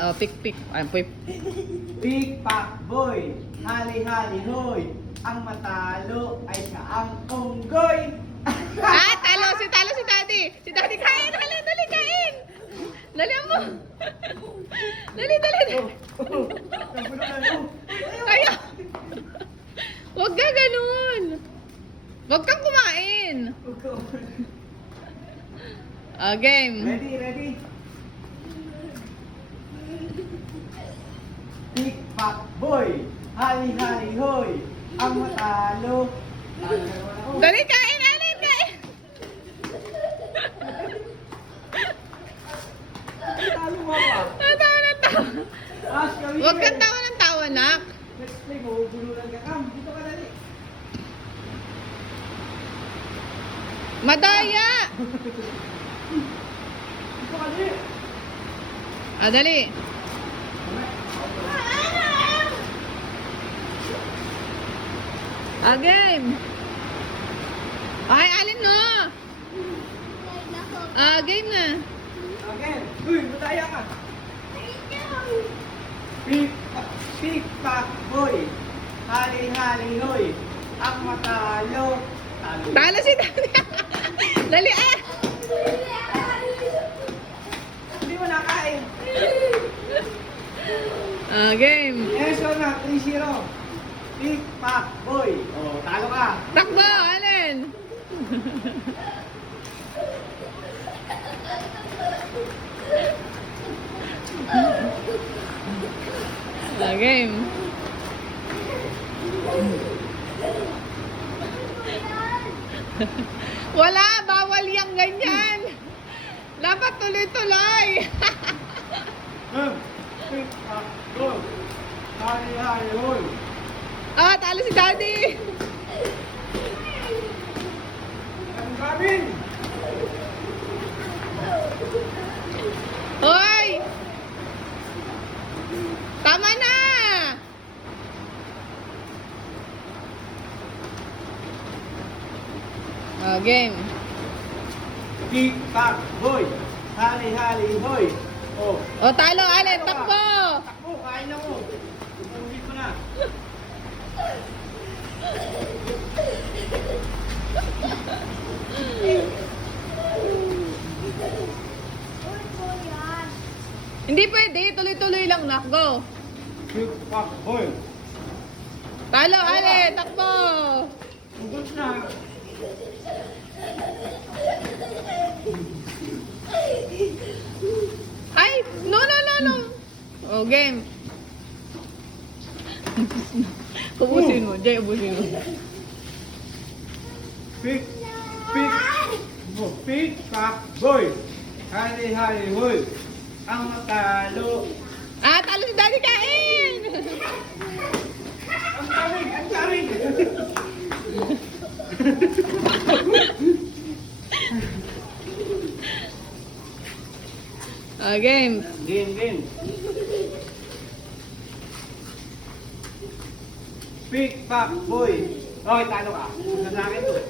Oh, pick. Ay, pick. Pick, pack, boy. Hali, hoy. Ang matalo ay siya ang unggoy. Ah, talo si Daddy. Si Daddy, kain. Dali, kain. Dali mo. Dali. Ayaw. Huwag ka ganun. Huwag kang kumain. Game. Ready? Pick, pack, boy. Hali, hoy. Ang matalo. Dali, kain. Talo mo ba? Tawa. Ash, kami. Huwag kang tawa ng tawa, nak. Let's play, mahuhululan ka. Kam, dito ka dali. Madaya. Dito ka dali. Dali. Game. Ay, alin no? Game na. Again. Uy, madaya ka. Pick, pack, boy. Hali, hoy. Ang matalo. Talo si Daddy. Dali, Hindi mo nakain. Game. Eso na, 3-0. Pick, pack, boy. Oh, talo ka. Takbo, alin? Game. Wala, bawal yung ganyan. Dapat tuloy-tuloy. Pick, pack, boy. Hali, hoy. Talo si Daddy. Ang gamin. Hoy! Tama na! Game. Pick, pack, boy. Hali, hoy. Oh, Talo, alin, takbo! takbo, kain na mo. Ulit mo na. Hindi pwede, tuloy-tuloy lang na. Go! Pick, pack, boy. Talo, alin, takbo! Ugot na. Ay! No! Game. Ubusin mo, Jay, ubusin mo. Pick, pack, boy. Hali, hoy. Ang matalo. Talo si Daddy, kain! Ang tarig. Game. Game. Pick, pack, boy. Okay, talo ka. Sa akin to.